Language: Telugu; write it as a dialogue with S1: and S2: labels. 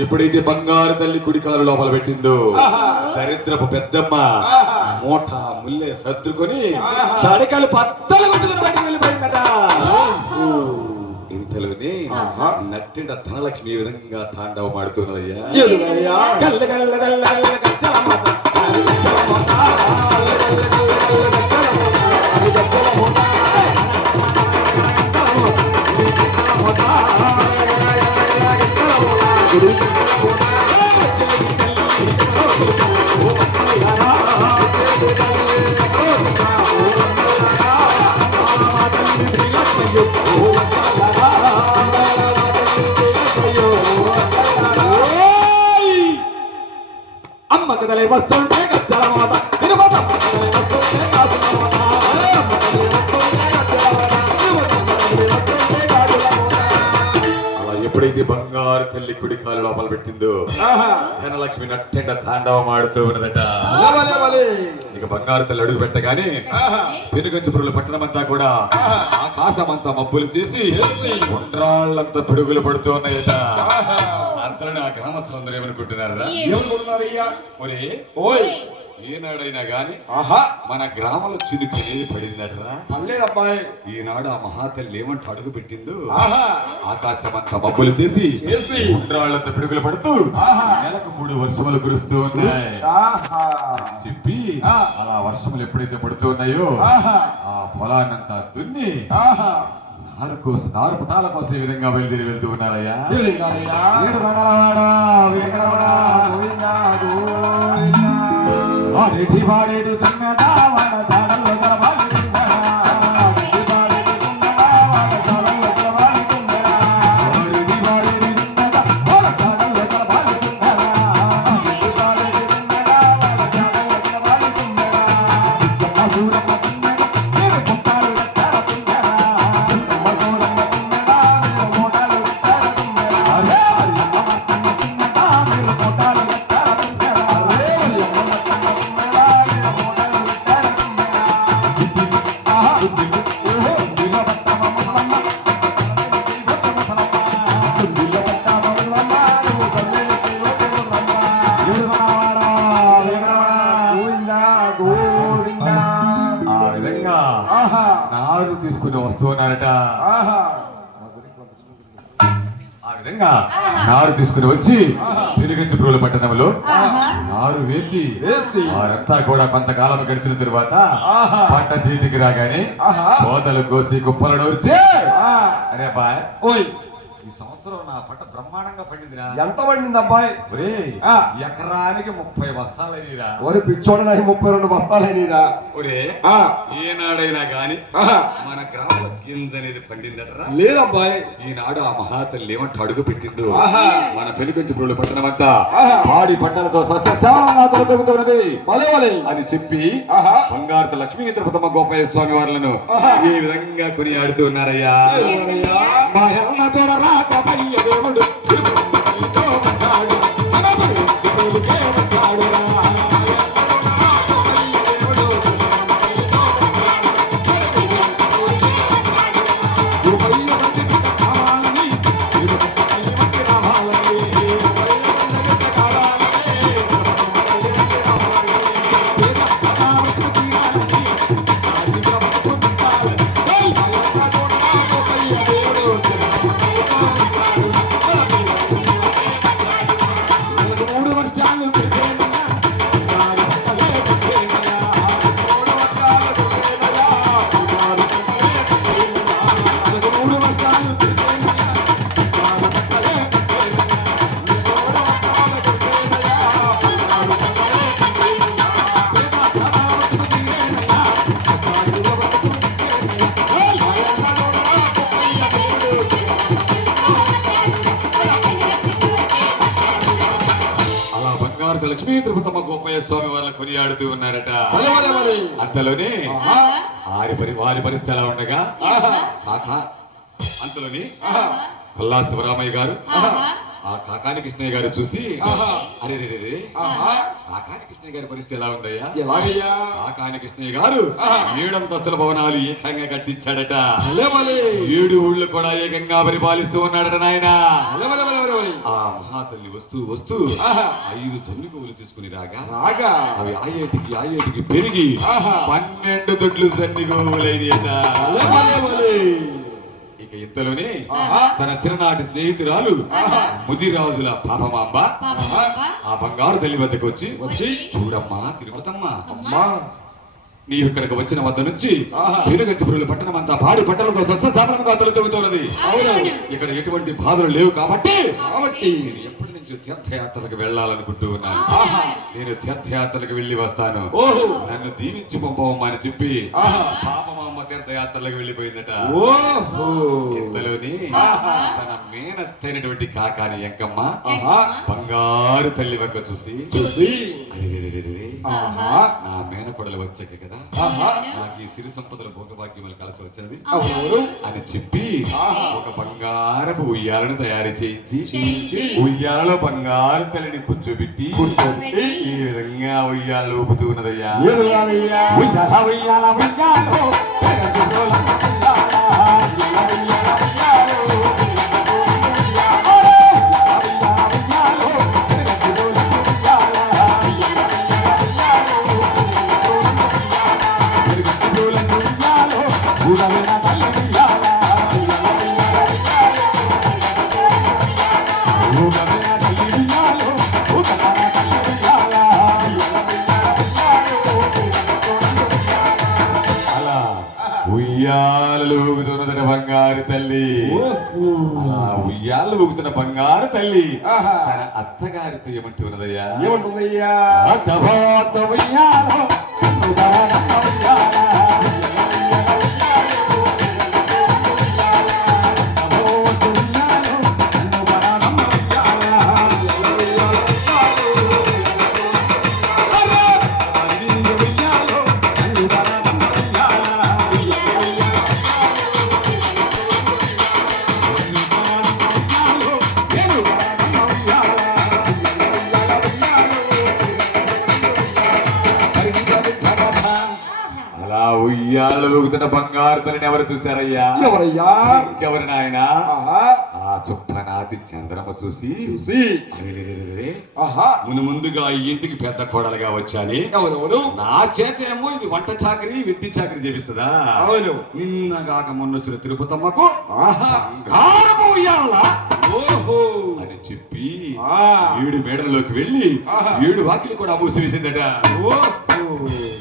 S1: ఎప్పుడైతే బంగారు తల్లి కుడికాలు లోపల పెట్టిందో. దరిద్రపు పెద్దమ్మ. మూట ముల్లె సర్దుకొని తడికలు పత్తలు కొట్టుకుని బయటికి వెళ్ళిపోయిందట ఇంతలోనే
S2: ఆహా.
S1: నట్టింట ధనలక్ష్మి ఈ విధంగా తాండవం ఆడుతున్నదయ్యా అమ్మ కదలే వస్తుంటే గజ్జల మోత ఎప్పుడైతే బంగారు తల్లి కుడి కాలు లోపల పెట్టిందో. ధనలక్ష్మి నట్టెంట తాండవం ఆడుతూ ఉన్నదట. ఇక బంగారు తల్లి అడుగు పెట్టగానే. పెనుగంచుపురుల పట్టణమంతా కూడా ఆకాశమంతా మబ్బులు చేసి ఉండ్రాళ్ళంతా పిడుగులు పడుతూ ఉన్నాయట. అంతలోనే ఆ గ్రామస్తులందరూ ఏమనుకుంటున్నారా
S2: ఏమనుకుంటున్నారయ్యా? ఓయ్
S1: ఏనాడైనా గాని
S2: ఆహా.
S1: మన గ్రామంలో చినుకు అనేది పడిందట్రా.
S2: పర్లేదబ్బాయి
S1: ఈనాడు ఆ మహాతల్లి ఏమంటూ అడుగు పెట్టిందో?
S2: ఆహా.
S1: ఆకాశమంతా మబ్బులు చేసి
S2: చేసి.
S1: ఉండ్రాళ్ళంతా పిడుగులు పడుతూ. నెలకు మూడు వర్షములు కురుస్తూ ఉన్నాయి.
S2: ఆహా.
S1: చెప్పి. అలా వర్షములు ఎప్పుడైతే పడుతూ ఉన్నాయో ఆ పొలాన్నంతా దున్ని కోసం నారు పుటాల కోసం ఈ విధంగా బయలుదేరి వెళ్తూ ఉన్నారయ్యా. విధి వాడేడు తున్నదా వస్తూ ఉన్నారట ఆ విధంగా నారు తీసుకుని వచ్చి వెలుగంచిపురుల పట్టణంలో నారు వేసి. వారంతా కూడా కొంతకాలం గడిచిన తరువాత. పంట చేతికి రాగానే. కోతలు కోసి కుప్పలను వచ్చి
S2: ఆ.
S1: అరే బాయ్
S2: ఓయ్
S1: ఈ సంవత్సరం నా పంట బ్రహ్మాండంగా పండిందిరా
S2: ఎంత పడింది అబ్బాయి
S1: ఒరే. ఎకరానికి ముప్పై బస్తాలైనరా
S2: ఒరి పిచ్చోడు నాకు ముప్పై రెండు బస్తాలే నీరా
S1: ఒరే
S2: ఆ.
S1: ఏనాడైనా గాని. మన గ్రామంలో గింజ అనేది పండిందటరా
S2: లేదబ్బాయి
S1: ఈనాడు ఆ మహాతల్లి ఏమంటూ అడుగు పెట్టిందో
S2: ఆహా.
S1: మన పెనుగంచిపురుల పట్టణమంతా
S2: ఆహా.
S1: పాడి పంటలతో
S2: భలే
S1: అని చెప్పి
S2: ఆహా.
S1: బంగారు లక్ష్మీ తిరుపతమ్మ గోపయ్య స్వామి వారులను
S2: ఆహా.
S1: ఈ విధంగా కొనియాడుతూ ఉన్నారయ్యా చూడరా గోపయ్య దేవుడు తిరుపతమ్మ తల్లితో తిరుపతమ్మ గోపయ్య స్వామి వాళ్ళని కొనియాడుతూ ఉన్నారట అంతలోనే. వారి పరి వారి పరిస్థితి ఎలా ఉండగా అంతలోని. పల్లా శివరామయ్య గారు. ఆ కాకాని కృష్ణయ్య గారు చూసి. అరే రే, రే. కాకాని కృష్ణయ్య గారి పరిస్థితి ఎలా ఉందయ్యా కాకాని కృష్ణయ్య గారు. ఏడంతస్తుల భవనాలు ఏకంగా కట్టించాడట ఏడు ఊళ్ళు కూడా ఏకంగా పరిపాలిస్తూ ఉన్నాడట నాయన ఆ మహాతల్లి వస్తూ వస్తూ. ఐదు పువ్వులు తీసుకుని రాగా
S3: రాగా
S1: అవి ఆయేటికి ఆయేటికి పెరిగి. పన్నెండు దొడ్లు
S3: భలే.
S1: ఇక ఇంతలోనే. తన చిన్ననాటి స్నేహితురాలు. ముదిరాజుల పాపమాంబ
S4: పాప పాప
S1: ఆ బంగారు తల్లి వద్దకు వచ్చి
S4: వచ్చి
S1: చూడమ్మా తిరుపతమ్మ
S3: అమ్మా
S1: నీవు ఇక్కడికి వచ్చిన వద్ద నుంచి
S3: ఆహా.
S1: వెలుగచ్చిపురుల పట్టణం అంతా పాడి పట్టలతో సస్యశామలంగా తొలుతూగుతున్నది
S4: అవునవును.
S1: ఇక్కడ ఎటువంటి బాధలు లేవు కాబట్టి
S4: కాబట్టి
S1: నేను ఎప్పటి నుంచో తీర్థయాత్రలకు వెళ్ళాలనుకుంటూ ఉన్నాను. నేను తీర్థయాత్రలకు వెళ్ళి వస్తాను. నన్ను దీవించి పంపవమ్మా అని చెప్పి
S3: ఆహా.
S1: పాపమామ తీర్థయాత్రలకు వెళ్ళిపోయిందట. ఇంతలోని. తన మేనత్తైనటువంటి కాకాని ఎంకమ్మ. బంగారు తల్లి వక్క చూసి నా మేనపడలు వచ్చాక కదా. నాకు ఈ సిరి సంపదల భోగభాగ్యములు కలిసి వచ్చేది అని చెప్పి. ఒక బంగారపు ఉయ్యాలను తయారు చేయించి
S4: చేయించి.
S1: ఉయ్యాలలో బంగారు తల్లిని కూర్చోబెట్టి
S4: కూర్చోబెట్టి.
S1: ఈ విధంగా ఉయ్యాలు ఊపుతూ ఉన్నదయ్యా
S3: ఏడు రావయ్యా
S1: ఉయ్యాల. ఉయ్యాల ఉయ్యాలో. ఉయ్యాలు ఊగుతున్నదట బంగారు తల్లి. అలా ఉయ్యాలు ఊగుతున్న బంగారు తల్లి. తన అత్తగారితో ఏమంటున్నదయ్యా?
S3: ఏముంటుందయ్యా?
S1: అలా ఉయ్యాలు ఊగుతున్న బంగారు తల్లిని ఎవరు చూశారయ్యా?
S3: ఎవరయ్యా?
S1: ఇంకెవరు నాయన? ఆ చుప్పనాది చంద్రమ చూసి
S3: చూసి.
S1: మును ముందుగా ఈ ఇంటికి పెద్ద కోడలుగా వచ్చాని
S3: ఎవరెవరు?
S1: నా చేత ఏమో ఇది వంట చాకరీ వెట్టి చాకరీ చేపిస్తుందా?
S3: అవును.
S1: నిన్నగాక మొన్నొచ్చిన తిరుపతమ్మకు బంగారపు ఉయ్యాలా.
S3: ఓహో.
S1: అని చెప్పి
S3: ఆ.
S1: ఏడు మేడలోకి వెళ్ళి
S3: ఆహా.
S1: ఏడు వాకిలి కూడా మూసివేసిందట.
S3: ఓహో.